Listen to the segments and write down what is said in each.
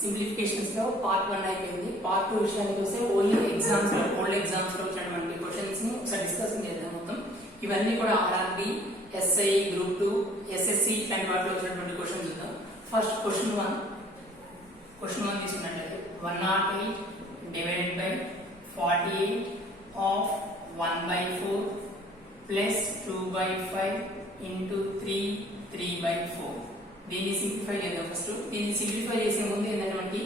Simplifications లో part 1 అయిపోయింది. Part 2 విషయానికి వస్తే ఓన్లీ ఎగ్జామ్స్ లో ఓల్డ్ ఎగ్జామ్స్ లో వచ్చినటువంటి క్వశ్చన్స్ ని ఒకసారి డిస్కస్ చేద్దాం. మొత్తం ఇవన్నీ కూడా ఆర్ఆర్బి, ఎస్ఐ, గ్రూప్ 2, ఎస్ఎస్సి ఇట్లాంటి వాటిలో వచ్చినటువంటి క్వశ్చన్స్ చూద్దాం. ఫస్ట్ క్వశ్చన్ 1 తీసుకున్నట్లయితే 108 divided by 48 of 1/4 plus 2/5 into 3/4. దీన్ని సింప్లిఫై చేద్దాం. ఫస్ట్ దీన్ని సింప్లిఫై చేసే ముందు ఏంటంటే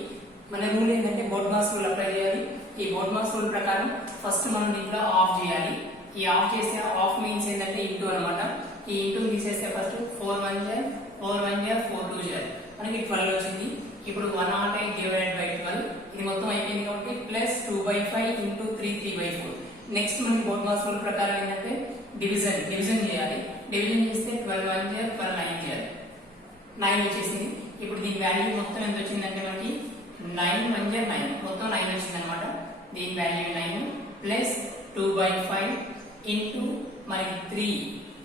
మన రూల్ ఏంటంటే బోర్డ్మాస్ రూల్ అప్లై చేయాలి. ఈ బోర్డ్మాస్ రూల్ ప్రకారం ఫస్ట్ మనం దీంట్లో ఆఫ్ చేయాలి. ఈ ఆఫ్ చేస్తే ఆఫ్ మీన్స్ ఏంటంటే ఇంటూ అనమాట. ఈ ఇంటూ తీసేస్తే ఫస్ట్ 4 1 4 2 మనకి 12 వచ్చింది. ఇప్పుడు 108 డివైడెడ్ బై 12 ఇది మొత్తం అయిపోయింది కాబట్టి ప్లస్ 2/5 ఇంటూ 3/4. నెక్స్ట్ మనకి బోర్డ్మాస్ రూల్ ప్రకారం ఏంటంటే డివిజన్ చేయాలి. డివిజన్ చేస్తే 12 1 12 9 చేయాలి. 9 వచ్చేసింది. ఇప్పుడు దీని వాల్యూ మొత్తం ఎంత వచ్చిందంటే మనకి 9 1 9 మొత్తం 9 వచ్చింది అనమాట. దీని వాల్యూ 9 ప్లస్ 2/5 ఇంటూ మనకి 3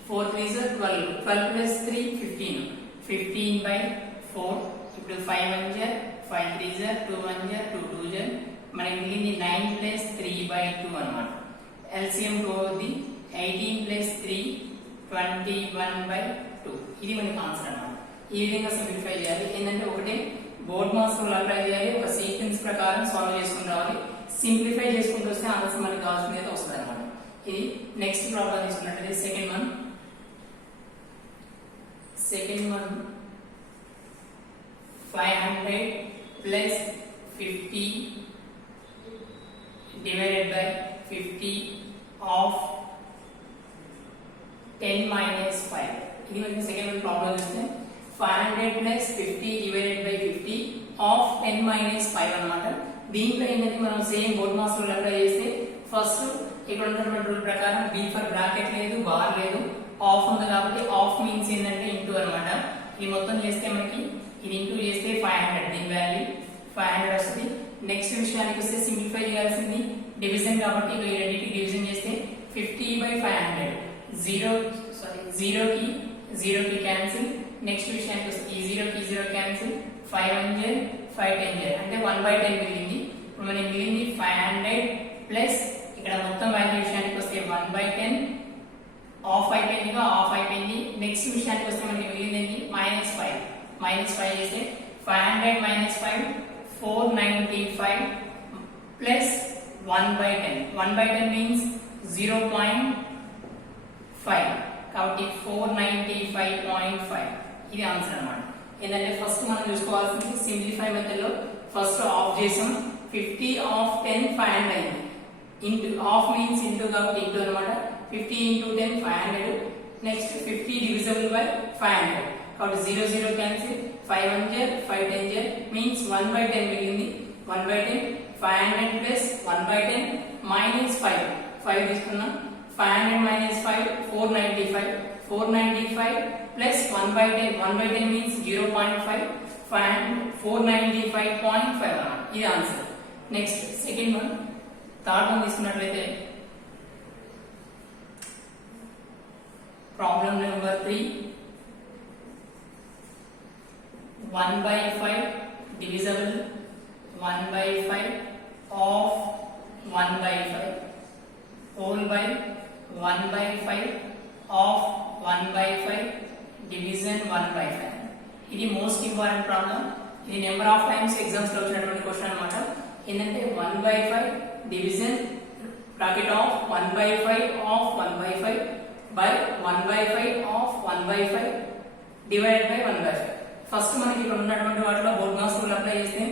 4 3 12 12 ప్లస్ 3 15/4. ఇప్పుడు 5 1 5 3 2 1 2 2 మనకి మిగిలింది 9 ప్లస్ 3/2 అనమాట. ఎల్సిఎం 2 అవుతుంది. 18 ప్లస్ 3 21/2. ఇది మనకి ఆన్సర్ అనమాట. ఈ విధంగా సింప్లిఫై చేయాలి. ఏంటంటే ఒకటే బోర్డ్మాస్ రూల్ అప్లై చేయాలి. ఒక సీక్వెన్స్ ప్రకారం సాల్వ్ చేసుకుని రావాలి. సింప్లిఫై చేసుకుంటూ వస్తే ఆన్సర్ మనకి కావాల్సింది అయితే వస్తుంది అనమాట. ఇది నెక్స్ట్ ప్రాబ్లం తీసుకున్నట్లయితే second one 500 plus 50 divided by 50 of 10 minus 5. ఇది మనకి సెకండ్ వన్ ప్రాబ్లం చూస్తే 500 plus 50 divided by 50 of 10 minus 5 అనమాట. దీంట్లో ఏంటంటే మనం సేమ్ బోర్డ్మాస్ రూల్ అప్లై చేస్తే ఫస్ట్ ఇక్కడ ఉన్నటువంటి రూల్ ప్రకారం బి ఫర్ బ్రాకెట్ లేదు, బార్ లేదు, ఆఫ్ ఉంది కాబట్టి ఆఫ్ మీన్స్ ఏంటంటే ఇంటూ అనమాట. ఇది మొత్తం చేస్తే మనకి ఇది ఇంటూ చేస్తే 500 దీని వాల్యూ 500 వస్తుంది. నెక్స్ట్ విషయానికి వస్తే సింప్లిఫై చేయాల్సింది డివిజన్ కాబట్టి ఈ రెండింటికి డివిజన్ చేస్తే 50/500 0 కి క్యాన్సిల్. నెక్స్ట్ విషయానికి వస్తే ఈ 0 కి 0 క్యాన్సిల్. 5 1 5 10 అంటే 1/10 మిగిలింది. ఇప్పుడు మనకి మిగిలింది 500 ప్లస్ ఇక్కడ మొత్తం వాల్యూ విషయానికి వస్తే 1/10 ఆఫ్ అయిపోయిందిగా ఆఫ్ అయిపోయింది. నెక్స్ట్ విషయానికి వస్తే మనకి మిగిలింది -5 చేస్తే 500 - 5 495 ప్లస్ 1/10 మీన్స్ 0.5 కాబట్టి 495.5 ఇది ఆన్సర్ అన్నమాట. ఏంటంటే ఫస్ట్ మనం చూసుకోవాల్సింది సింప్లిఫై మెథడ్ లో ఫస్ట్ ఆఫ్ చేసాం. 50 ఆఫ్ 10 500 అయింది. ఇంటూ ఆఫ్ మీన్స్ ఇంటూ కాబట్టి ఇంటూ అనమాట. 50 ఇంటూ 10 500. నెక్స్ట్ 50 డివిజిబుల్ బై 500 కాబట్టి 0 0 క్యాన్సిల్. 5 1 5 10 మీన్స్ 1/10 మిగిలింది. 1/10 500 ప్లస్ 1/10 మైనస్ 5 తీసుకున్నాం. 500 minus 5 495 plus 1/10 means 0.5 495.5 ఇది answer. Next second one third one తీసుకున్నట్లయితే problem number 3 1/5 divisible 1/5 of 1/5 whole by 1/5 of 1/5 division 1/5. ఇది most important problem. ఇది number of times exams లో వచ్చినటువంటి question అన్నమాట. ఏంటంటే 1/5 division bracket of 1/5 of 1/5 by 1/5 of 1/5 divided by 1/5. First మనకి ఇక్కడ ఉన్నటువంటి వాటిలో బోర్డ్మాస్ రూల్ అప్లై చేస్తే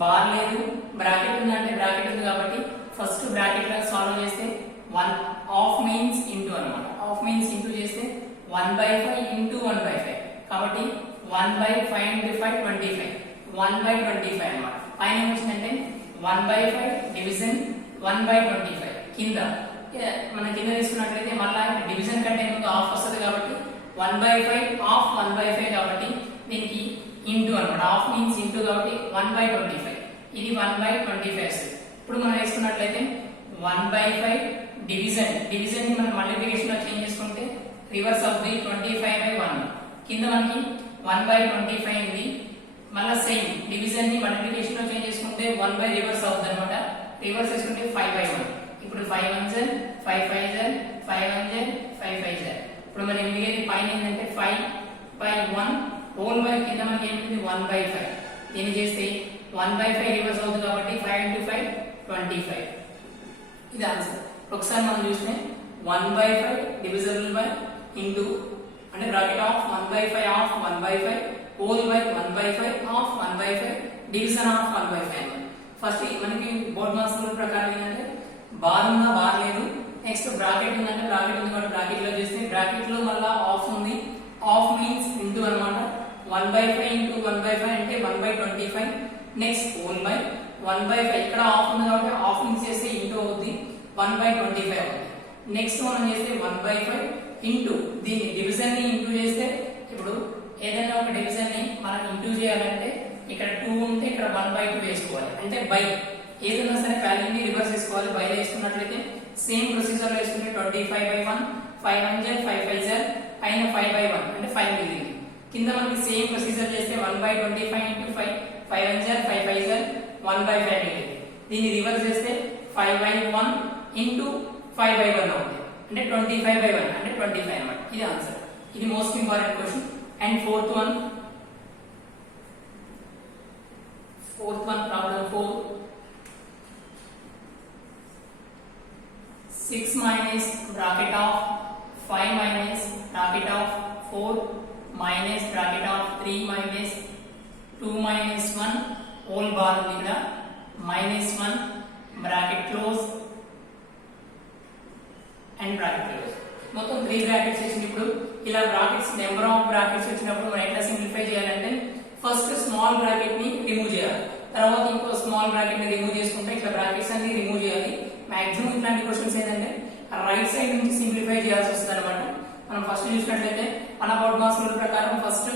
బార్ లేదు, బ్రాకెట్ ఉందంటే బ్రాకెట్ ఉంది కాబట్టి ఫస్ట్ బ్రాకెట్ లో సాల్వ్ చేస్తే 1 ఆఫ్ మీన్స్ ఇంటూ అనమాట. ఆఫ్ మీన్స్ ఇంటూ చేస్తే 1/5 ఇంటూ 1/5 కాబట్టి 1/5 into 5 25 1/25 అనమాట. పైన ఏమొచ్చిందంటే 1/5 డివిజన్ 1/25 కింద మన కింద తీసుకున్నట్లయితే మళ్ళీ డివిజన్ కంటే ముందు ఆఫ్ వస్తుంది కాబట్టి 1/5 ఆఫ్ 1/5 కాబట్టి దీనికి ఇంటూ అనమాట. ఆఫ్ మీన్స్ ఇంటూ కాబట్టి 1/25 ఇది 1/25. ఇప్పుడు మనం వేసుకున్నట్లయితే 1/5 డివిజన్ ని మనం మల్టిప్లికేషన్ లో చేంజ్ చేసుకుంటే రివర్స్ అవుతుంది 25/1 కింద మనకి 1/25 ఉంది. మళ్ళీ సేమ్ డివిజన్ ని మల్టిప్లికేషన్ లో చేంజ్ చేసుకుంటే 1 బై రివర్స్ అవుతుంది అనమాట. రివర్స్ చేసుకుంటే 5 బై 1. ఇప్పుడు 5 1 జర్ 5 5 జర్ 5 1 జర్ 5 5 జర్. ఇప్పుడు మనం మిగిలేది పైన ఏంటంటే 5 బై 1 హోల్ బై కింద మనకి ఏంటి 1 బై 5. దీన్ని చేస్తే 1 బై 5 రివర్స్ అవుతుంది కాబట్టి 5 into 5 25. ఇది ఆన్సర్. ఒకసారి మనం చూస్తే 1 బై 5 డివిజిబుల్ బై ఇంటూ అంటే bracket of 1 by 5 of 1 by 5 whole by 1 by 5 of 1 by 5 division of 1 by 5. First మనకి బోర్డ్ మార్క్స్ రూల్ ప్రకారం ఏంటంటే బార్ ఉన్నా బార్ లేదు, నెక్స్ట్ బ్రాకెట్ ఉందంటే బ్రాకెట్ ఉంది కాబట్టి బ్రాకెట్ లో చేస్తే బ్రాకెట్ లో మళ్ళీ ఆఫ్ ఉంది, ఆఫ్ మీన్స్ ఇంటూ అన్నమాట. 1 బై 5 ఇంటూ 1 బై 5 అంటే 1 by 25. Next whole by 1 by 5 ఇక్కడ ఆఫ్ ఉంది కాబట్టి ఆఫ్ మీన్స్ చేస్తే ఇంటూ అవుతుంది 1 బై 25 అవుతుంది. నెక్స్ట్ మనం చేస్తే 1 బై 5 ఇంటూ దీన్ని డివిజన్ ని ఇంటూ చేస్తే ఇప్పుడు ఏదైనా ఒక డివిజన్ ని మనం ఇంటూ చేయాలంటే ఇక్కడ 2 ఉంటే ఇక్కడ 1 బై 2 వేసుకోవాలి. అంటే బై ఏదైనా సరే వాల్యూని రివర్స్ చేసుకోవాలి. బై వేసుకున్నట్లయితే సేమ్ ప్రొసీజర్ లో వేసుకుంటే 25 బై 1 5 1 జర్ 5 5 జర్ పైన 5 బై 1 అంటే 5 మిగిలింది. కింద మనకి సేమ్ ప్రొసీజర్ చేస్తే 1 బై 25 ఇంటూ 5 5 1 జర్ 5 5 జర్ 1 బై 5 మిగిలింది. దీన్ని రివర్స్ చేస్తే 5 బై 1 ఇంటూ 5 బై 1 అవుతుంది. అంటే 25 బై 1 అంటే 25 అన్నమాట. ఇది ఆన్సర్. ఇది most important question. And fourth one problem 4. 6 minus bracket of 5 minus bracket of 4 minus bracket of 3 minus 2 minus 1 whole bar ఉంది ఇక్కడ minus 1 bracket close and bracket close. మొత్తం 3 brackets వచ్చింది. ఇప్పుడు ఇలా బ్రాకెట్స్ నెంబర్ ఆఫ్ బ్రాకెట్స్ వచ్చినప్పుడు మనం ఎట్లా simplify చేయాలంటే ఫస్ట్ స్మాల్ బ్రాకెట్ ని రిమూవ్ చేయాలి, తర్వాత ఇంకో స్మాల్ బ్రాకెట్ ని రిమూవ్ చేసుకుంటే ఇట్లా బ్రాకెట్స్ అన్ని రిమూవ్ చేయాలి. మాక్సిమం ఇట్లాంటి క్వశ్చన్స్ ఏంటంటే రైట్ సైడ్ నుంచి సింప్లిఫై చేయాల్సి వస్తుంది అనమాట. మనం ఫస్ట్ చూసినట్లయితే మన బోర్డ్ మార్క్స్ రూల్ ప్రకారం ఫస్ట్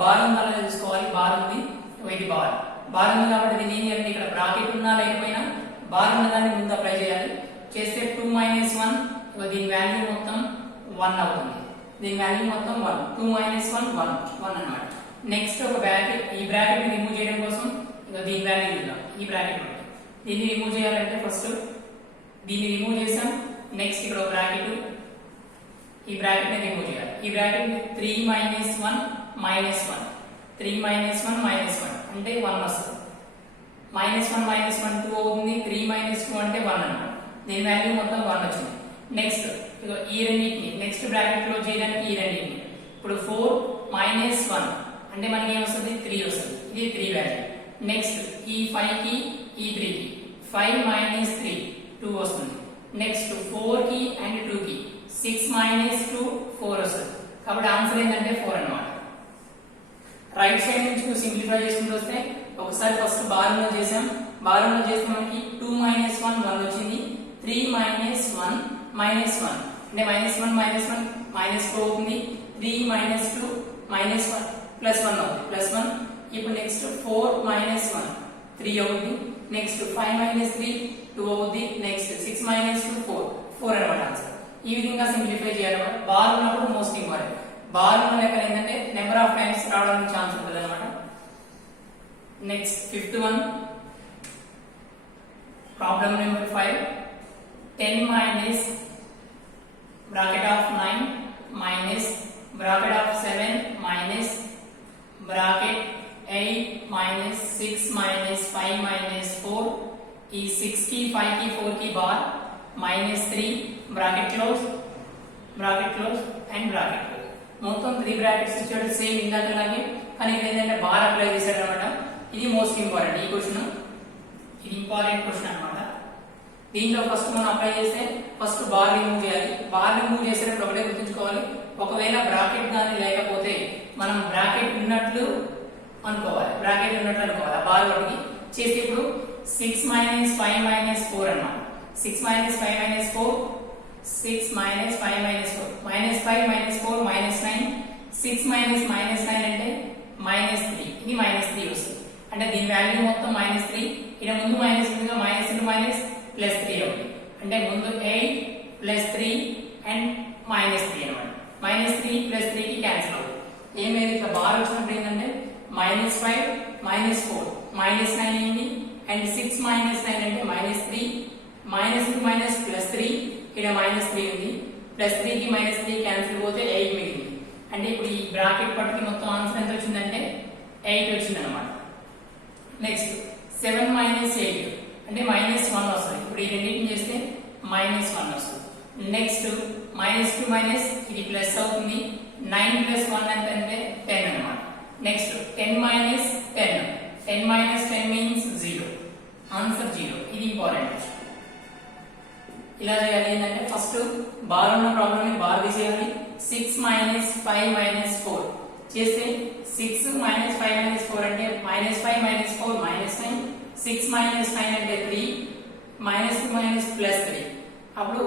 బార్ ఉండాలని చూసుకోవాలి. బార్ ఉంది, ఇది బార్ ఉంది కాబట్టి దీన్ని ఏం చేయాలి, ఇక్కడ బ్రాకెట్ ఉన్నా లేకపోయినా బార్ ఉన్నదాన్ని ముందు అప్లై చేయాలి. చేస్తే 2 minus 1 దీని వాల్యూ మొత్తం 1 అవుతుంది. దీని వాల్యూ మొత్తం 1 2 minus 1 1 అన్నమాట. నెక్స్ట్ ఒక బ్రాకెట్, ఈ బ్రాకెట్ ని రిమూవ్ చేయడం కోసం దీని వాల్యూ చూద్దాం. ఈ బ్రాకెట్ దీన్ని రిమూవ్ చేయాలంటే ఫస్ట్ దీన్ని రిమూవ్ చేసాం. నెక్స్ట్ ఇక్కడ ఒక బ్రాకెట్, ఈ బ్రాకెట్ ని రిమూవ్ చేయాలి. ఈ bracket 3 minus 1 minus 1 3 minus 1 minus 1 అంటే 1 వస్తుంది. minus 1 minus 1 2 అవుతుంది. 3 minus 2 అంటే 1 అన్నమాట. దీని వాల్యూ మొత్తం 1 వచ్చింది. నెక్స్ట్ ఈ రెండింటిని నెక్స్ట్ బ్రాకెట్ లో చేయడానికి ఈ రెండింటిని ఇప్పుడు 4 minus 1 అంటే మనకి ఏం వస్తుంది 3 వస్తుంది. ఇది 3 వాల్యూ. నెక్స్ట్ ఈ 5 కి ఈ 3 కి 5 minus 3 2 వస్తుంది. నెక్స్ట్ 4 కి అండ్ 2 కి 6 minus 2 4 వస్తుంది. కాబట్టి ఆన్సర్ ఏంటంటే 4 అన్నమాట. రైట్ సైడ్ నుంచి సింప్లిఫై చేసుకుంటూ వస్తే ఒకసారి ఫస్ట్ బార్లో చేసాం. బార్లో చేస్తే మనకి 2 minus 1 1 వచ్చింది. 3 minus 1 minus 1 అంటే minus 1 minus 1 minus 2 అవుతుంది. 3 minus 2 minus 1 plus 1 అవుతుంది plus 1. ఇప్పుడు నెక్స్ట్ 4 minus 1 3 అవుతుంది. నెక్స్ట్ 5 minus 3 2 అవుతుంది. నెక్స్ట్ 6 minus 2 4 అన్నమాట ఆన్సర్. ఈ విధంగా సింప్లిఫై చేయాలన్నమాట. బార్ ఉన్నప్పుడు మోస్ట్ ఇంపార్టెంట్. బార్ ఉన్న లెక్క ఏంటంటే నెంబర్ ఆఫ్ టైమ్స్ రావడానికి ఛాన్స్ ఉంటుంది అన్నమాట. Next fifth one problem number 5. 10 minus bracket of 9 minus bracket of 7 minus bracket 8 minus 6 minus 5 minus 4 ఈ 6 కి 5 కి 4 కి bar minus 3 bracket close and bracket close. మొత్తం 3 బ్రాకెట్స్ ఇచ్చాడు సేమ్ ఇందాకలాగే, కానీ ఇక్కడ ఏంటంటే బార్ అప్లై చేశాడు అనమాట. ఇది మోస్ట్ ఇంపార్టెంట్. ఈ క్వశ్చన్ ఇది ఇంపార్టెంట్ క్వశ్చన్ అనమాట. దీంట్లో ఫస్ట్ మనం అప్లై చేస్తే ఫస్ట్ బార్ రిమూవ్ చేయాలి. బార్ రిమూవ్ చేసేటప్పుడు ఒకటే గుర్తుంచుకోవాలి, ఒకవేళ బ్రాకెట్ కానీ లేకపోతే మనం బ్రాకెట్ ఉన్నట్లు అనుకోవాలి. ఆ బార్ ఒకటి చేస్తే ఇప్పుడు 6 minus 5 minus 4 అన్నమాట. 6 minus 5 minus 4 6 minus 5 minus 4 minus 5 minus 4 minus 9 6 minus minus 9 అంటే minus 3. ఇది minus 3 వస్తుంది. అంటే దీని వాల్యూ మొత్తం minus 3. ఇక్కడ ముందు మైనస్ ఉంది, మైనస్ ఇంటూ మైనస్ ప్లస్ 3 అవుతుంది. అంటే ముందు 8 ప్లస్ 3 అండ్ minus 3 అన్నమాట. minus 3 ప్లస్ 3 కి క్యాన్సిల్ అవుతుంది. ఏమేది ఇట్లా బార్ వచ్చినప్పుడు ఏంటంటే -5 -4 -9 అయింది అండ్ 6 -9 అంటే -3 -3 ఇక్కడ -3 ఉంది +3 కి -3 క్యాన్సిల్ పోతే 8 మిగిలింది అంటే ఇప్పుడు ఈ బ్రాకెట్ పట్టుకి మొత్తం ఆన్సర్ ఎంత వచ్చిందంటే 8 వచ్చింది అన్నమాట నెక్స్ట్ 7 - 8 అంటే -1 వస్తుంది ఇప్పుడు ఈ రెండింటిని చేస్తే -1 వస్తుంది నెక్స్ట్ -2 ఇది ప్లస్ అవుతుంది 9 + 1 ఎంత అంటే 10 అన్నమాట నెక్స్ట్ 10 - 10 మీన్స్ 0 ఆన్సర్ 0 ఇది ఇంపార్టెంట్ ఇలా చేయాలి ఏంటంటే ఫస్ట్ బార్ ఉన్న ప్రాబ్లమ్ ని బార్ తీసేయాలి 6 - 5 - 4 చేస్తే 6 - 5 - 4 అంటే -5 - 4 -9 6 - 9 అంటే 3 -2 +3 అప్పుడు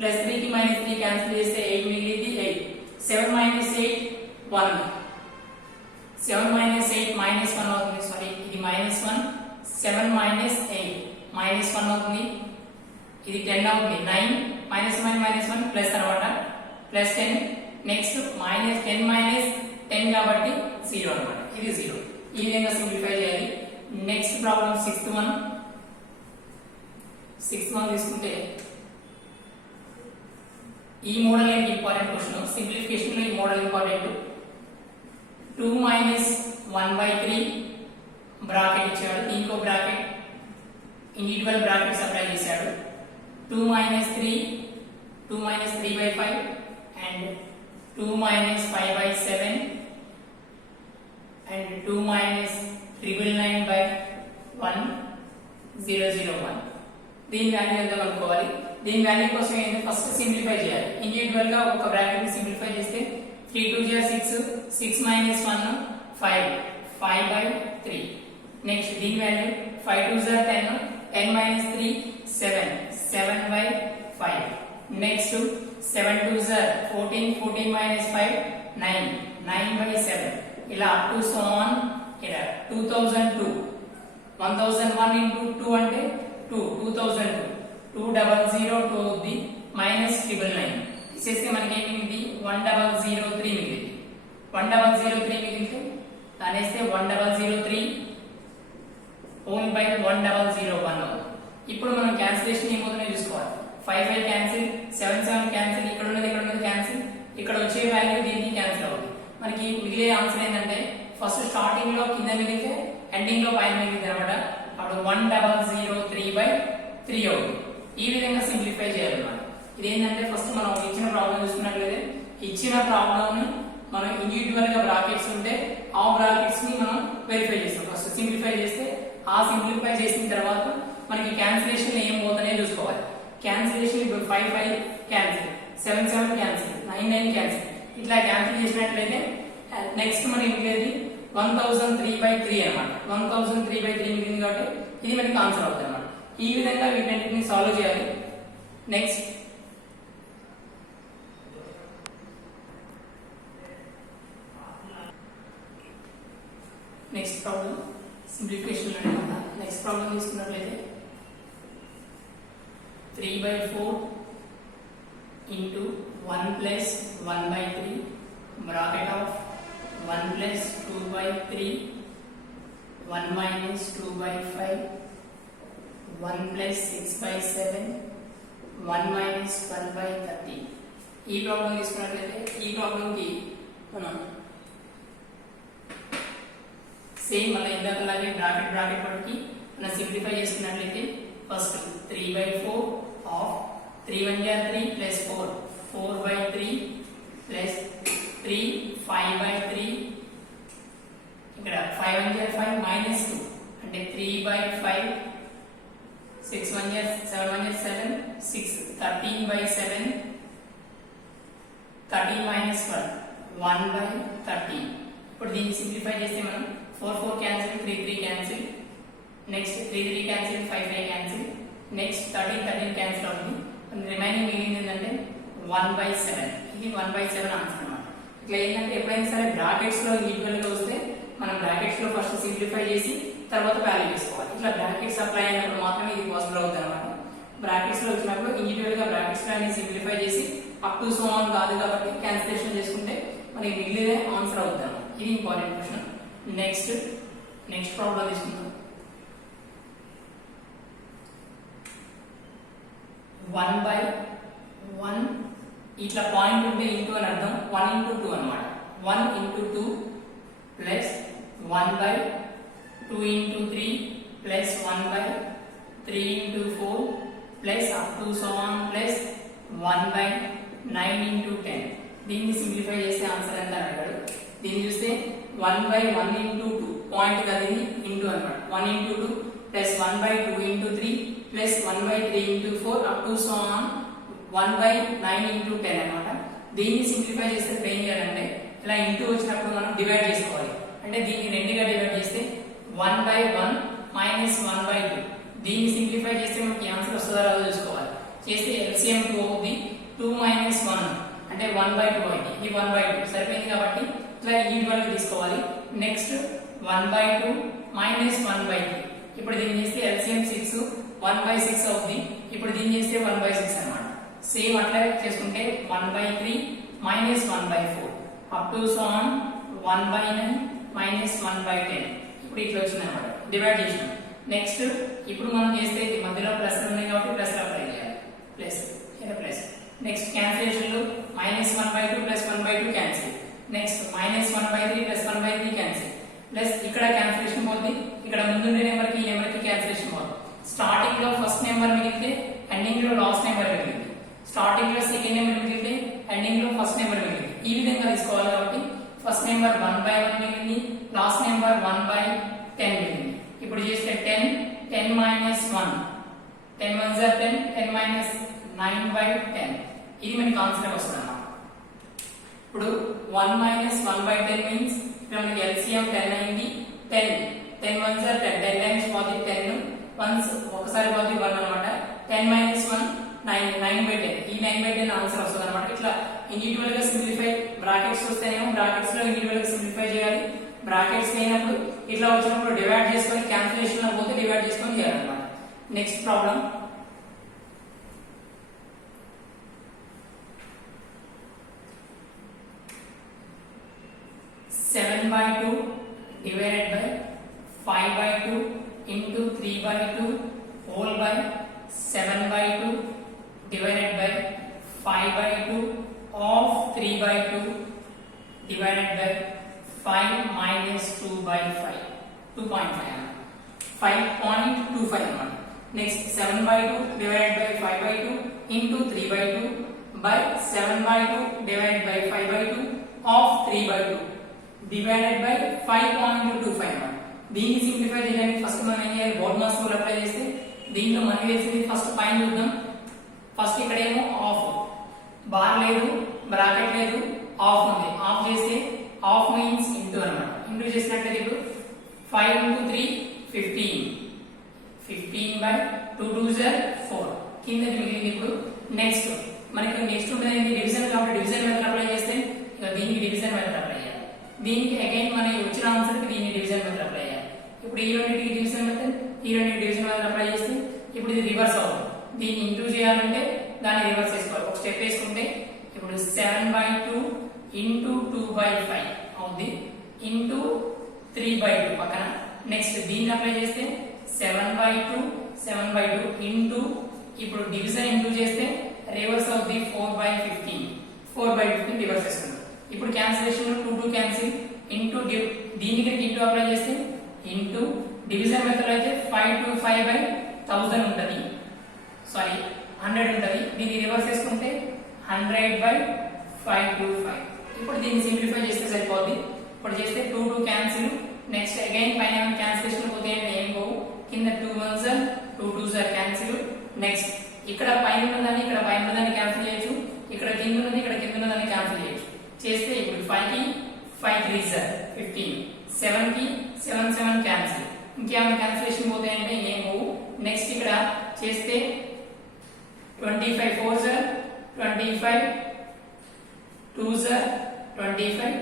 +3 కి -3 క్యాన్సిల్ చేస్తే 8 మిగిలింది 8 7 - 8 1 7 - 8 -1 అవుతుంది సారీ ఇది -1 7 - 8 -1 అవుతుంది ఇది 10 అవుతుంది 9 -1 ప్లస్ అన్నమాట +10 నెక్స్ట్ -10 10 కాబట్టి 0 అన్నమాట ఇది 0 ఈ విధంగా సింప్లిఫై చేయాలి నెక్స్ట్ ప్రాబ్లం 6th వన్ తీసుకుంటే ఈ మోడల్ ఏంటి ఇంపార్టెంట్ క్వశ్చన్ సింప్లిఫికేషన్ లో ఈ మోడల్ ఇంపార్టెంట్ 2 - 1/3 బ్రాకెట్ ఇచ్చాడు ఇంకో బ్రాకెట్ ఇండివిడ్యువల్ బ్రాకెట్స్ అప్లై చేశాడు 2 - 3/5 and 2 - 5/7 and 2 - 999/1001 దీని వాల్యూ ఎంత కనుక్కోవాలి దీని వాల్యూ కోసం ఏంటి ఫస్ట్ సింప్లిఫై చేయాలి ఇండివిడ్యువల్ గా ఒక బ్రాకెట్ ని సింప్లిఫై చేస్తే 3 2 6 6 - 1 5 5/3 నెక్స్ట్ దీని వాల్యూ 5 2 10 10 - 3 7 7/5 నెక్స్ట్ 7 2 14 14 - 5 9 9/7 ఇలా అప్ టు సో ఆన్ ఇలా 2002 1001 into 2 అంటే 2002 2002 అవుద్ది -999 తీసేస్తే మనకి ఏం మిగిలింది 1003 మిగిలింది 1003 మిగిలితే దానేస్తే 1003 హోల్ బై 1001 ఇప్పుడు మనం క్యాన్సిలేషన్ ఏమవుతుందో చూసుకోవాలి 5 5 క్యాన్సిల్ 7 7 క్యాన్సిల్ ఇక్కడ ఉన్నది క్యాన్సిల్ ఇక్కడ వచ్చే వాల్యూ దీనికి క్యాన్సిల్ అవుతుంది మనకి మిగిలే ఆన్సర్ ఏంటంటే ఫస్ట్ స్టార్టింగ్ లో కింద మిగిలితే ఎండింగ్ లో పైన మిగిలింది అనమాట అప్పుడు 1003/3 అవుతుంది ఈ విధంగా సింప్లిఫై చేయాలన్నమాట ఇది ఏంటంటే ఫస్ట్ మనం ఇచ్చిన ప్రాబ్లం చూసుకున్నట్లయితే ఇచ్చిన ప్రాబ్లం ని మనం ఇండివిడ్యువల్ గా బ్రాకెట్స్ ఉంటే ఆ బ్రాకెట్స్ ని మనం వెరిఫై చేస్తాం ఫస్ట్ సింప్లిఫై చేస్తే ఆ సింప్లిఫై చేసిన తర్వాత మనకి క్యాన్సిలేషన్ ఏం పోతుందో చూసుకోవాలి క్యాన్సిలేషన్ ఇప్పుడు 5 5 క్యాన్సిల్ 7 7 క్యాన్సిల్ 9 9 క్యాన్సిల్ ఇట్లా క్యాన్సిల్ చేసినట్లయితే నెక్స్ట్ మనకి మిగిలేది 1003/3 అన్నమాట 1003/3 మిగిలింది కాబట్టి ఇది మనకి ఆన్సర్ అవుతుంది అన్నమాట ఈ విధంగా వీటన్నిటిని సాల్వ్ చేయాలి నెక్స్ట్ ప్రాబ్లం సింప్లిఫికేషన్ అన్నమాట నెక్స్ట్ ప్రాబ్లం తీసుకున్నట్లయితే 3/4 into 1 plus 1/3 bracket of 1 plus 2/3 1 minus 2/5 1 plus 6/7 1 minus 12/30 ఈ ప్రాబ్లం తీసుకున్నట్లయితే ఈ ప్రాబ్లం కి మనం సేమ్ మన ఇందాకలాగే బ్రాకెట్ పట్టుకి మనం సింప్లిఫై చేసుకున్నట్లయితే ఫస్ట్ 3/4 of 3 1 3 plus 4 4/3 plus 3 5/3 ఇక్కడ 5 1 5 minus 2 అంటే 3/5 6 1 7 1 7 6 13/7 13 minus 1 1/13 ఇప్పుడు దీన్ని సింప్లిఫై చేస్తే మనం 4 4 cancel 3 3 cancel next 3 3 cancel 5 5 cancel next 13 13 cancel అవుతుంది రిమైనింగ్ మిగిలింది ఏంటంటే 1/7 ఇది 1/7 ఆన్సర్ అన్నమాట ఇట్లా ఏంటంటే ఎప్పుడైనా సరే బ్రాకెట్స్ లో ఈక్వల్ గా వస్తే మనం బ్రాకెట్స్ లో ఫస్ట్ సింప్లిఫై చేసి తర్వాత వాల్యూ తీసుకోవాలి ఇట్లా బ్రాకెట్స్ అప్లై అయినప్పుడు మాత్రమే ఇది పాసిబుల్ అవుతుంది అన్నమాట బ్రాకెట్స్ లో వచ్చినప్పుడు ఇండివిడ్యువల్ గా బ్రాకెట్స్ లో సింప్లిఫై చేసి అప్ టు సో ఆన్ కాదు కాబట్టి క్యాన్సిలేషన్ చేసుకుంటే మనకి మిగిలిన ఆన్సర్ అవుతుంది ఇది ఇంపార్టెంట్ క్వశ్చన్ నెక్స్ట్ ప్రాబ్లం తీసుకుందాం. 1/1 ఇట్లా పాయింట్ ఉంటే ఇంటూ అని అర్థం. 1 into 2 అన్నమాట. 1 into 2 plus 1/2 into 3 plus 1/3 into 4 plus up to so on plus 1/9 into 10. దీన్ని సింప్లిఫై చేస్తే ఆన్సర్ ఎంత అడిగాడు. దీన్ని చూస్తే 1/1 into 2 పాయింట్ కదా ఇది ఇంటూ అన్నమాట. 1 into 2 plus 1/2 into 3 plus 1/3 into 4 up to so on 1/9 into 10 అన్నమాట. దీన్ని సింప్లిఫై చేస్తే ఏం చేయాలంటే ఇలా ఇంటూ వచ్చినప్పుడు మనం డివైడ్ చేసుకోవాలి. అంటే దీన్ని రెండుగా డివైడ్ చేస్తే 1/1 minus 1/2. దీన్ని సింప్లిఫై చేస్తే మనకి ఆన్సర్ వస్తుందా రాదో చూసుకోవాలి. చేస్తే LCM 2 అవుతుంది. 2 minus 1 అంటే 1/2 అయింది. ఇది 1/2 సరిపోయింది కాబట్టి ఇట్లా ఈ వాల్యూ తీసుకోవాలి. Next 1/2 minus 1/3. ఇప్పుడు దీన్ని చేస్తే LCM 6 1/6 అవుతుంది. ఇప్పుడు దీన్ని చేస్తే 1/6 అన్నమాట. సేమ్ అట్లా చేసుకుంటే 1/3 minus 1/4 up to so on 1/9 minus 1/10. ఇప్పుడు ఇట్లా వచ్చింది అన్నమాట. డివైడ్ చేసినాం. నెక్స్ట్ ఇప్పుడు మనం చేస్తే ఇది మధ్యలో ప్లస్ ఉన్నాయి కాబట్టి ప్లస్ అప్లై చేయాలి. ప్లస్ ఇలా ప్లస్. నెక్స్ట్ క్యాన్సిలేషన్ లో -1/2 plus 1/2 cancel. Next -1/3 plus 1/3 cancel. Plus ఇక్కడ క్యాన్సిలేషన్ పోతుంది. ఇక్కడ ముందుండే నెంబర్ కి ఈ నెంబర్ కి క్యాన్సిలేషన్ పోతుంది. స్టార్టింగ్ లో ఫస్ట్ నెంబర్ మిగిలితే ఎండింగ్ లో లాస్ట్ నెంబర్ మిగిలింది. స్టార్టింగ్ లో సెకండ్ నెంబర్ మిగిలితే ఎండింగ్ లో ఫస్ట్ నెంబర్ మిగిలింది. ఈ విధంగా తీసుకోవాలి కాబట్టి ఫస్ట్ నెంబర్ 1/1 మిగిలింది. లాస్ట్ నెంబర్ 1/10 మిగిలింది. ఇప్పుడు చేస్తే 10 minus 1 10 1s are 10 10 minus 9/10. ఇది మనకి ఆన్సర్ వస్తుంది అన్నమాట. ఇప్పుడు 1 minus 1/10 మీన్స్ ఇక్కడ మనకి LCM 10 అయింది. 10 1s are 10 10 times పోతే 10 వన్స్ ఒకసారి పోతే 1 అన్నమాట. 10 minus 1 9/10. ఈ 9/10 ఆన్సర్ వస్తుంది అన్నమాట. ఇట్లా ఇండివిడ్యువల్ గా సింప్లిఫై బ్రాకెట్స్ వస్తేనేమో బ్రాకెట్స్ లో ఇండివిడ్యువల్ గా సింప్లిఫై చేయాలి. బ్రాకెట్స్ లేనప్పుడు ఇట్లా వచ్చినప్పుడు డివైడ్ చేసుకొని క్యాన్సిలేషన్ లో పోతే డివైడ్ చేసుకొని చేయాలన్నమాట. Next problem 7/2 divided by 5/2 into 3/2 whole by 7/2 divided by 5/2 of 3/2 divided by 5 minus 2/5 2.5 5.25 అన్నమాట. Next 7/2 divided by 5/2 into 3/2 by 7/2 divided by 5/2 of 3/2 divided by 5.25 అన్నమాట. దీన్ని సింప్లిఫై చేయడానికి ఫస్ట్ మనం ఏం చేయాలి, బోర్డ్ మాస్ రూల్ అప్లై చేస్తే దీనిలో మనకి తెలిసింది ఫస్ట్ పైన చూద్దాం. ఫస్ట్ ఇక్కడేమో ఆఫ్ బార్ లేదు, బ్రాకెట్ లేదు, ఆఫ్ ఉంది. ఆఫ్ చేస్తే ఆఫ్ మీన్స్ ఇంటూ అన్నమాట. ఇంటూ చేసినట్లయితే ఇప్పుడు 5 into 3 15 15/2 2s are 4 కింద మిగిలింది. ఇప్పుడు నెక్స్ట్ మనకి నెక్స్ట్ ఉంటుంది డివిజన్ కాబట్టి డివిజన్ మెథడ్ అప్లై చేస్తే ఇక దీనికి డివిజన్ మెథడ్ అప్లై చేయాలి. దీనికి అగైన్ మనకి వచ్చిన ఆన్సర్ కి దీన్ని డివిజన్ మెథడ్ అప్లై చేయాలి. ఇప్పుడు ఈ రెండింటికి డివిజన్ మెథడ్ ఈ రెండింటికి డివిజన్ మెథడ్ అప్లై చేస్తే ఇప్పుడు ఇది రివర్స్ అవుతుంది. దీన్ని ఇంటూ చేయాలంటే దాన్ని రివర్స్ చేసుకోవాలి. ఒక స్టెప్ వేసుకుంటే ఇప్పుడు 7/2 into 2/5 అవుతుంది ఇంటూ 3/2 పక్కన. నెక్స్ట్ దీన్ని అప్లై చేస్తే 7/2 ఇంటూ ఇప్పుడు డివిజన్ ఇంటూ చేస్తే రివర్స్ అవుతుంది 4/15 4/15 రివర్స్ చేస్తుంది. ఇప్పుడు క్యాన్సిలేషన్ 2 క్యాన్సిల్ ఇంటూ దీనికి ఇంటూ అప్లై చేస్తే ఇంటూ డివిజన్ మెథడ్ అయితే 5 to 5/1000 ఉంటది, సారీ 100 ఉంటది. దీన్ని రివర్స్ చేసుకుంటే 100/5 to 5. ఇప్పుడు దీన్ని సింప్లిఫై చేస్తే సరిపోద్ది. ఇప్పుడు చేస్తే 2 క్యాన్సిల్. నెక్స్ట్ అగైన్ పైన క్యాన్సిలేషన్ పోతే ఏం పోవు, కింద 2 1s are 2 2s are cancel. Next ఇక్కడ పైన ఉన్నదాన్ని ఇక్కడ పైన ఉన్నదాన్ని క్యాన్సిల్ చేయొచ్చు, ఇక్కడ కింద ఉన్నది ఇక్కడ కింద ఉన్నదాన్ని క్యాన్సిల్ చేయొచ్చు. చేస్తే ఇప్పుడు 5 కి 5 3s are 15 7 కి 7 7 క్యాన్సిల్. ఇంకేమైనా క్యాన్సిలేషన్ పోతాయంటే ఏం పోవు. నెక్స్ట్ ఇక్కడ చేస్తే 25 4s are 25 2s are 25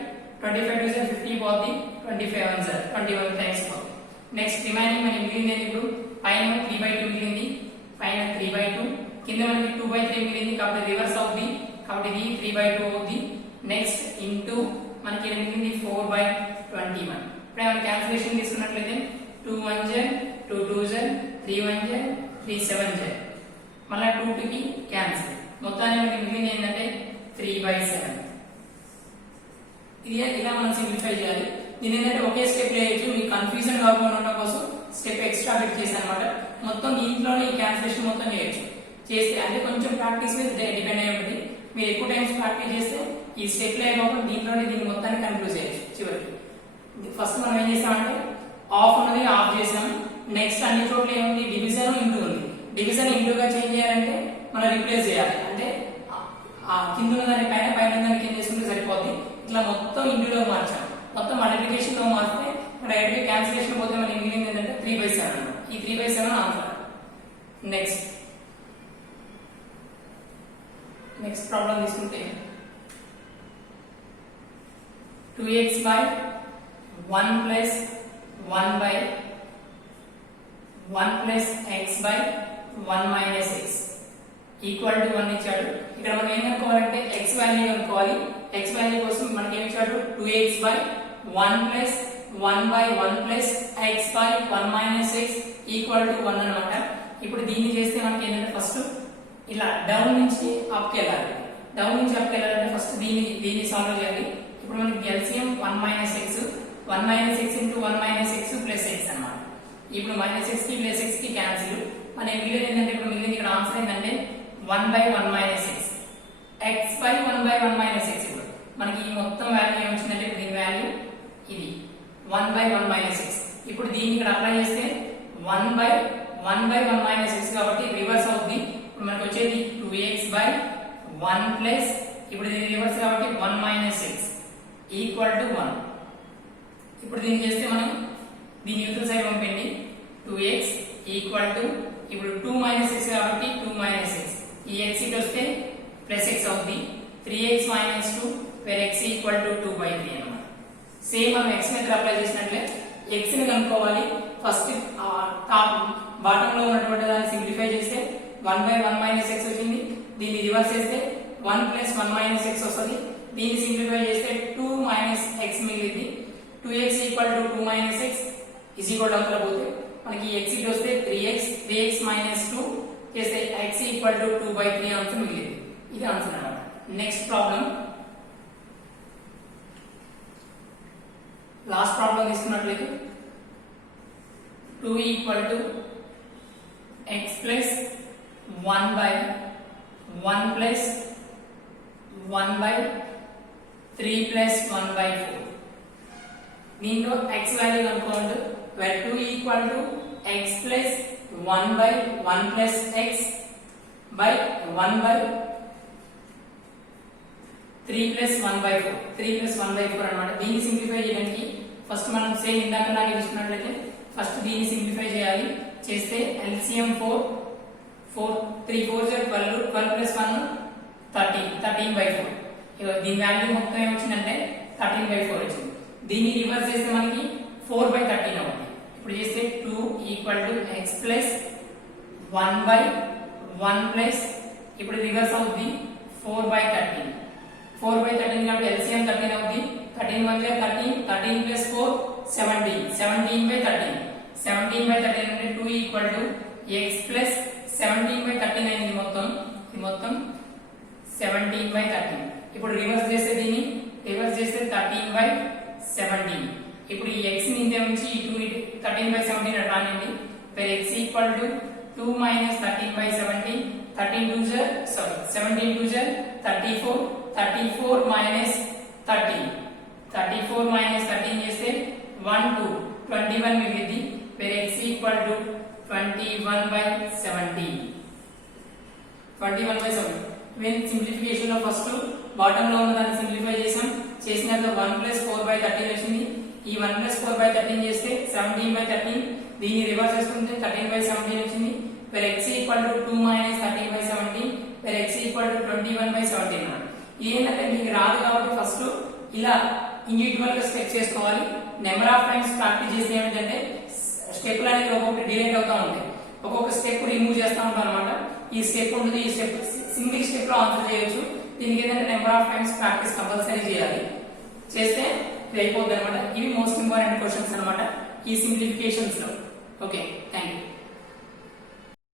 25 2s are 50 పోతుంది, 25 1s are 21 టైమ్స్ పోతుంది. నెక్స్ట్ రిమైనింగ్ మనకి మిగిలింది ఇప్పుడు పైన 3/2 మిగిలింది, పైన 3/2 కింద మనకి 2/3 మిగిలింది కాబట్టి రివర్స్ అవుతుంది కాబట్టి ఇది 3/2 అవుతుంది. నెక్స్ట్ ఇంటూ మనకి మిగిలింది 4/21 ఇప్పుడు మనం క్యాల్కులేషన్ తీసుకున్నట్లయితే 2 1 జ 2 2 జ 3 1 జ 3 7 జ మళ్ళీ 2 2 కి క్యాన్సిల్ మొత్తానికి మనకి మిగిలింది ఏంటంటే 3/7 ఇది ఇలా మనం సింప్లిఫై చేయాలి దీని ఏంటంటే ఒకే స్టెప్ చేయొచ్చు మీకు కన్ఫ్యూజన్ కాకుండా ఉండడం కోసం స్టెప్ ఎక్స్ట్రా పెట్టి చేశాను అనమాట మొత్తం దీంట్లోనే ఈ క్యాన్సిలేషన్ మొత్తం చేయొచ్చు చేస్తే అంటే కొంచెం ప్రాక్టీస్ మీద డిపెండ్ అయి ఉంటుంది మీరు ఎక్కువ టైమ్స్ ప్రాక్టీస్ చేస్తే ఈ స్టెప్ లేకపోతే దీంట్లోనే దీన్ని మొత్తాన్ని కన్క్లూజ్ చేయొచ్చు చివరికి ఫస్ట్ మనం ఏం చేసామంటే ఆఫ్ ఉన్నది ఆఫ్ చేసాం నెక్స్ట్ అన్ని చోట్ల ఏముంది డివిజన్ ఇంటూ ఉంది డివిజన్ ఇంటూగా చేంజ్ చేయాలంటే మనం రిప్లేస్ చేయాలి అంటే ఆ కింద ఉన్న దాని పైన పైన దానికి ఏం చేసుకుంటే సరిపోద్ది ఇట్లా మొత్తం ఇంటూలో మార్చాం మొత్తం మల్టిప్లికేషన్ లో మార్చితే డైరెక్ట్ గా క్యాన్సిలేషన్ పోతే మనకి మిగిలింది ఏంటంటే 3/7 ఈ 3/7 ఆన్సర్ నెక్స్ట్ ప్రాబ్లం తీసుకుంటే 2x by 1 plus 1 by 1 plus x by 1 minus x equal to 1 ఇచ్చాడు ఇక్కడ మనం ఏం కనుక్కోవాలంటే x వాల్యూ కనుక్కోవాలి x వాల్యూ కోసం మనకి ఏం ఇచ్చాడు 2x by 1 plus 1 by 1 plus x by 1 minus x equal to 1 అన్నమాట ఇప్పుడు దీన్ని చేస్తే మనకి ఏంటంటే ఫస్ట్ ఇలా డౌన్ నుంచి అప్ కి వెళ్ళాలి డౌన్ నుంచి అప్ కి వెళ్ళాలంటే ఫస్ట్ దీన్ని సాల్వ్ చేయాలి ఇప్పుడు మనకి LCM 1 minus x 1 minus x into 1 minus x plus x అన్నమాట ఇప్పుడు minus x కి plus x కి క్యాన్సిల్ మన మిగిలిన ఏంటంటే ఇప్పుడు మిగిలిన ఇక్కడ ఆన్సర్ ఏంటంటే 1 by 1 minus x x by 1 by 1 minus x ఇప్పుడు మనకి ఈ మొత్తం వాల్యూ ఏమొచ్చిందంటే దీని వాల్యూ ఇది 1 by 1 minus x ఇప్పుడు దీన్ని ఇక్కడ అప్లై చేస్తే 1 by 1 minus x కాబట్టి రివర్స్ అవుతుంది ఇప్పుడు మనకు వచ్చేది 2x by 1 plus ఇప్పుడు దీని రివర్స్ కాబట్టి 1 minus x ఈక్వల్ టు 1 ఇప్పుడు దీన్ని చేస్తే మనం దీని యూజర్ సైడ్ పంపండి 2x ఈక్వల్ టు ఇప్పుడు 2 minus x కాబట్టి 2 minus x ఈ x ఇటు వస్తే ప్లస్ x అవుతుంది 3x minus 2 where x equal to 2/3 అన్నమాట సేమ్ మనం x మెథడ్ అప్లై చేసినట్లే x ని కనుక్కోవాలి ఫస్ట్ టాప్ బాటమ్ లో ఉన్నటువంటి దాన్ని సింప్లిఫై చేస్తే 1 by 1 minus x వచ్చింది దీన్ని రివర్స్ చేస్తే 1 plus 1 minus x వస్తుంది దీన్ని సింప్లిఫై చేస్తే 2 minus x మిగిలింది 2x equal to 2 minus x is equal to అంతలో పోతే మనకి x ఇటు వస్తే 3x minus 2 చేస్తే x ఈక్వల్ టు 2/3 ఆన్సర్ మిగిలింది ఇది ఆన్సర్ అన్నమాట నెక్స్ట్ ప్రాబ్లం లాస్ట్ ప్రాబ్లం తీసుకున్నట్లయితే 2 equal to x plus 1 by 1 plus 1 by 3 plus 1 by 4 దీంట్లో x వాల్యూ కనుక్కోండి where 2 equal to x plus 1 by 1 plus x by 1 by 3 plus 1 by 4 3 plus 1 by 4 అన్నమాట దీన్ని simplify చేయడానికి first మనం same ఇందాక లాగే తీసుకున్నట్లయితే ఫస్ట్ దీన్ని సింప్లిఫై చేయాలి చేస్తే LCM 4 3 4 12 12 plus 1 13/4 దీని వాల్యూ మొత్తం ఏమొచ్చిందంటే 13/4 వచ్చింది దీన్ని రివర్స్ చేస్తే మనకి 4/13 అవుతుంది ఇప్పుడు చేస్తే 2 equal to x plus 1 by 1 plus ఇప్పుడు రివర్స్ అవుతుంది 4/13 4/13 కాబట్టి LCM 13 అవుతుంది 13 1 13 13 plus 4 17 17/13 17/13 అంటే 2 ఈక్వల్ టు x ప్లస్ 17/13 అయింది మొత్తం ఇది మొత్తం 17/13 ఇప్పుడు రివర్స్ చేస్తే దీన్ని రివర్స్ చేస్తే 13/17 ఇప్పుడు ఈ x ని ఇంతే ఉంచి ఈ 2 13/17 అట్లా అనండి where x equal to 2 minus 13/17 17 2 34 34 minus 13 34 minus 13 చేస్తే 1 2 21 మిగిలింది where x equal to 21/17 21/17 when simplification లో ఫస్ట్ బాటమ్ లో ఉన్న దాన్ని సింప్లిఫై చేసాం చేసినాక 1 plus 4/13 వచ్చింది ఈ 1 plus 4/13 చేస్తే 17/13 దీన్ని రివర్స్ చేసుకుంటే 13/17 వచ్చింది where x equal to 2 minus 13/17 where x equal to 21/17 అన్నమాట ఏంటంటే మీకు రాదు కాబట్టి ఫస్ట్ ఇలా ఇండివిడ్యువల్ గా స్టెప్ చేసుకోవాలి నెంబర్ ఆఫ్ టైమ్స్ ప్రాక్టీస్ చేస్తే ఏమిటంటే స్టెప్లు అనేది ఒక్కొక్కటి డిలీట్ అవుతా ఉంటాయి ఒక్కొక్క స్టెప్ రిమూవ్ చేస్తా ఉంటాం అనమాట ఈ స్టెప్ ఉంటుంది ఈ స్టెప్ సింగిల్ స్టెప్ లో ఆన్సర్ చేయొచ్చు దీనికి ఏంటంటే number of times practice compulsory చేయాలి చేస్తే ఇది అయిపోద్ది అనమాట. ఇవి మోస్ట్ ఇంపార్టెంట్ క్వశ్చన్స్ అనమాట ఈ సింప్లిఫికేషన్స్ లో. ఓకే.